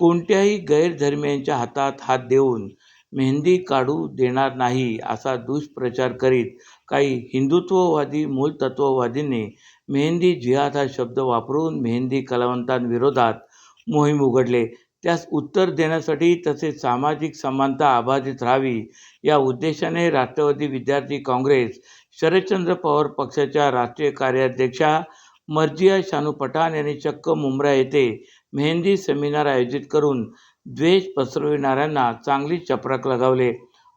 कोणत्याही गैरधर्मियांच्या हातात हात देऊन मेहंदी काढू देणार नाही असा दुष्प्रचार करीत काही हिंदुत्ववादी मूलतत्ववादींनी मेहंदी जिहाद हा शब्द वापरून मेहंदी कलावंतांविरोधात मोहीम उघडले. त्यास उत्तर देण्यासाठी तसेच सामाजिक समानता अबाधित राहावी या उद्देशाने राष्ट्रवादी विद्यार्थी काँग्रेस, शरदचंद्र पवार पक्षाच्या राष्ट्रीय कार्याध्यक्षा मर्जिया शानू पठाण यांनी चक्क मुंब्रा येथे मेहंदी सेमिनार आयोजित करून द्वेष पसरविणाऱ्यांना चांगली चपराक लगावले.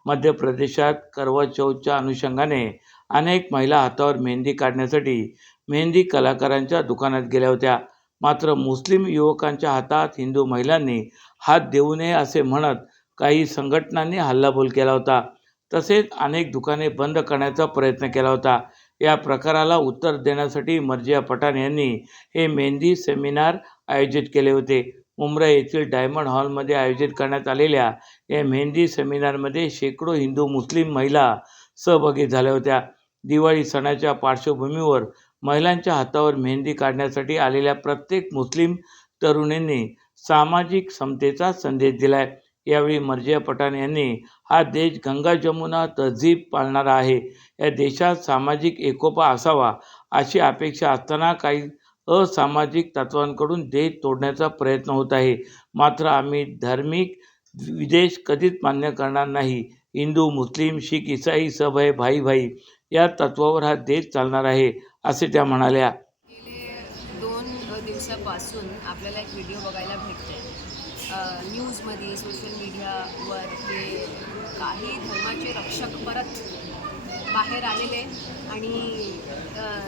मध्य प्रदेशात करवा चौथच्या अनुषंगाने अनेक महिला हातावर मेहंदी काढण्यासाठी मेहंदी कलाकारांच्या दुकानात गेल्या होत्या. मात्र मुस्लिम युवकांच्या हातात हिंदू महिलांनी हात देऊ नये असे म्हणत काही संघटनांनी हल्लाबोल केला होता. तसेच अनेक दुकाने बंद करण्याचा प्रयत्न केला होता. या प्रकाराला उत्तर देण्यासाठी मर्जिया पठाण यांनी हे मेहंदी सेमिनार आयोजित केले होते. मुंब्रा येथील डायमंड हॉलमध्ये आयोजित करण्यात आलेल्या या मेहंदी सेमिनारमध्ये शेकडो हिंदू मुस्लिम महिला सहभागी झाल्या होत्या. दिवाळी सणाच्या पार्श्वभूमीवर महिलांच्या हातावर मेहंदी काढण्यासाठी आलेल्या प्रत्येक मुस्लिम तरुणींनी सामाजिक समतेचा संदेश दिलाय. यावेळी मर्जिया पठाण यांनी हा देश गंगा जमुना तहजीब पाळणारा आहे. या देशात सामाजिक एकोपा असावा अशी अपेक्षा असताना काही असामाजिक तत्वांकडून देश तोडण्याचा प्रयत्न होत आहे. मात्र आम्ही धार्मिक विद्वेष कधीच मान्य करणार नाही. हिंदू, मुस्लिम, शीख, ईसाई सब है भाई भाई या तत्वावर हा देश चालणार आहे असे त्या म्हणाल्या. गेले 2 दिवसापासून आपल्याला एक व्हिडिओ बघायला भेटते न्यूजमध्ये, सोशल मीडियावर, ते काही धर्माचे रक्षक परत बाहेर आलेले आणि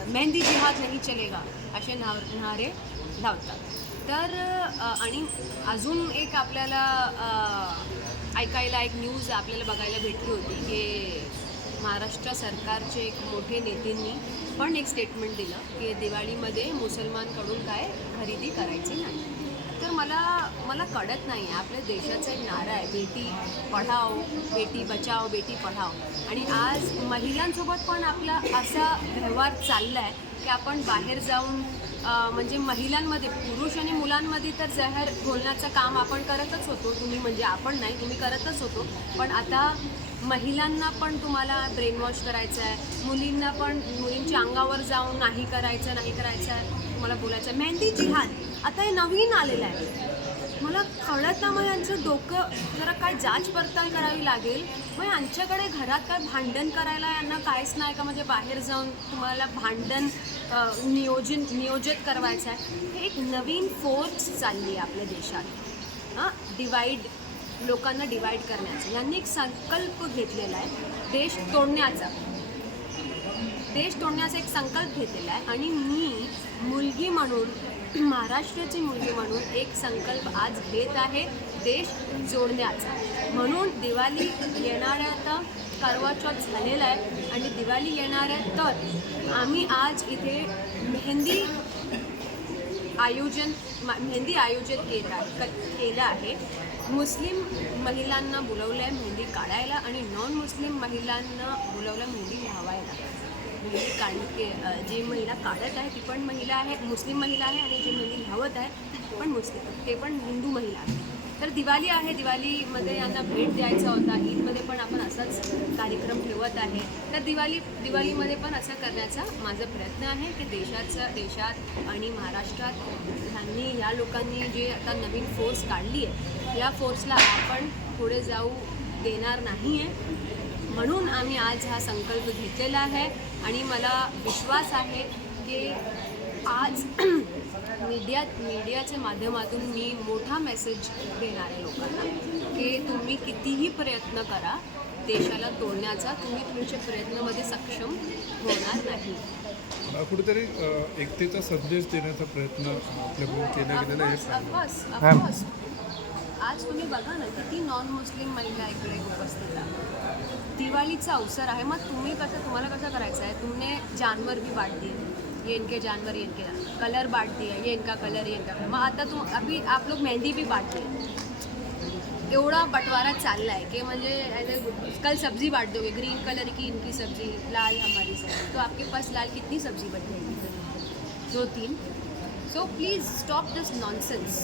मेहंदी जिहाद नाही चलेगा असे नारे लावतात. तर आणि अजून एक आपल्याला ऐकायला एक न्यूज आपल्याला बघायला भेटली होती की महाराष्ट्र सरकारचे एक मोठे नेत्यांनी पण एक स्टेटमेंट दिलं की दिवाळीमध्ये मुसलमानकडून काय खरेदी करायची नाही. तर मला कळत नाही, आपल्या देशाचा एक नारा आहे बेटी पढाओ, बेटी बचाओ, बेटी पढाओ, आणि आज महिलांसोबत पण आपला असा व्यवहार चालला आहे की आपण बाहेर जाऊन म्हणजे महिलांमध्ये, पुरुष आणि मुलांमध्ये तर जाहीर बोलण्याचं काम आपण करतच होतो, तुम्ही म्हणजे आपण नाही, तुम्ही करतच होतो, पण आता महिलांना पण तुम्हाला ब्रेनवॉश करायचं आहे, मुलींना पण मुलींच्या अंगावर जाऊन नाही करायचं आहे, तुम्हाला बोलायचं आहे. मेहंदी जिहाद आता हे नवीन आलेलं आहे. मला कळत ना, मग यांचं डोकं जरा काय जाच पडताळ करावी लागेल. मग यांच्याकडे घरात काय भांडण करायला यांना काहीच नाही का? म्हणजे बाहेर जाऊन तुम्हाला भांडण नियोजित करवायचं आहे. हे एक नवीन फोर्स चालली आहे आपल्या देशात, लोकांना डिवाईड करण्याचा. यांनी एक संकल्प घेतलेला आहे देश तोडण्याचा एक संकल्प घेतलेला आहे. आणि मी मुलगी म्हणून, महाराष्ट्राची मुलगी म्हणून एक संकल्प आज घेत आहे देश जोडण्याचा. म्हणून दिवाळी येणार आहे, आता करवा चौथ झालेला आहे आणि दिवाळी येणार आहे, तर आम्ही आज इथे मेहंदी आयोजित केलं आहे. मुस्लिम महिलांना बोलवलं आहे मेहंदी काढायला आणि नॉन मुस्लिम महिलांना बोलवलं मेहंदी लावायला. मेहंदी जी महिला काढत आहे ती पण महिला आहे, मुस्लिम महिला आहे, आणि जी मेहंदी लावत आहे पण ते पण हिंदू महिला आहे. तर दिवाळी आहे, दिवाळीमध्ये यांना भेट द्यायचा होता. ईदमध्ये पण आपण असाच कार्यक्रम ठेवत आहे. तर दिवाळीमध्ये पण असं करण्याचा माझा प्रयत्न आहे की देशात आणि महाराष्ट्रात या लोकांनी जे आता नवीन फोर्स काढली आहे, या फोर्सला आपण पुढे जाऊ देणार नाही आहे. म्हणून आम्ही आज हा संकल्प घेतलेला आहे आणि मला विश्वास आहे की आज मीडियाच्या माध्यमातून मी मोठा मेसेज देणार आहे लोकांना की तुम्ही कितीही प्रयत्न करा देशाला तोडण्याचा, तुम्ही तुमच्या प्रयत्नामध्ये सक्षम होणार नाही. कुठेतरी एकतेचा संदेश देण्याचा प्रयत्न आपल्याकडून केला गेलेला आहे. ऑफकोर्स आज तुम्ही बघा ना, किती नॉन मुस्लिम महिला इकडे उपस्थित आहे. दिवाळीचा अवसर आहे, मग तुम्हाला कसं करायचं आहे, तुमने जानवर भी बांट दिए, ये इनके जानवर, ये इनके कलर बांट दिए, ये इनका कलर, ये इनका कलर. मग आता अभी आप लोग मेहंदी भी बांट दिए. एवढा बंटवारा चालला आहे की म्हणजे कल सब्जी बांट दोगे, ग्रीन कलर की इनकी सब्जी, लाल हमारी सब्जी, तो आपके पास लाल कितनी सब्जी बच जाएगी? 2-3. So please stop this nonsense.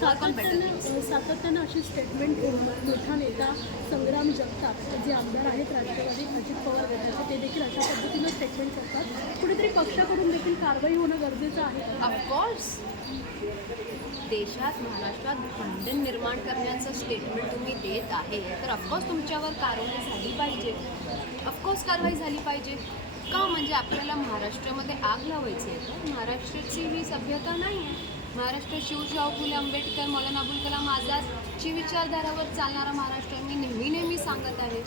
Work on better things. सातत्यानं अशी स्टेटमेंट मोठा नेता संग्राम जगताप जे आमदार आहेत राष्ट्रवादी अजित पवार गटाचे ते देखील अशा पद्धतीनं स्टेटमेंट करतात. कुठेतरी पक्षाकडून देखील कारवाई होणं गरजेचं आहे. ऑफकोर्स देशात महाराष्ट्रात भांडण निर्माण करण्याचं स्टेटमेंट तुम्ही देत आहे तर ऑफकोर्स तुमच्यावर कारवाई झाली पाहिजे. ऑफकोर्स कारवाई झाली पाहिजे. का म्हणजे आपल्याला महाराष्ट्रामध्ये आग लावायची आहे तर महाराष्ट्राची ही सभ्यता नाही आहे. महाराष्ट्र शिवशाहू फुले आंबेडकर मौलाना अबुल कलाम आझादची विचारधारावर चालणारा महाराष्ट्र मी नेहमी सांगत आहे.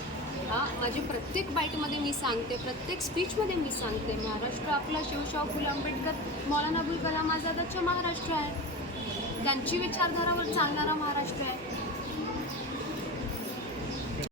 माझी प्रत्येक बाईटमध्ये मी सांगते, प्रत्येक स्पीचमध्ये मी सांगते महाराष्ट्र आपला शिवशाहू फुले आंबेडकर मौलाना अबुल कलाम आझादचा महाराष्ट्र आहे. त्यांची विचारधारावर चालणारा महाराष्ट्र आहे.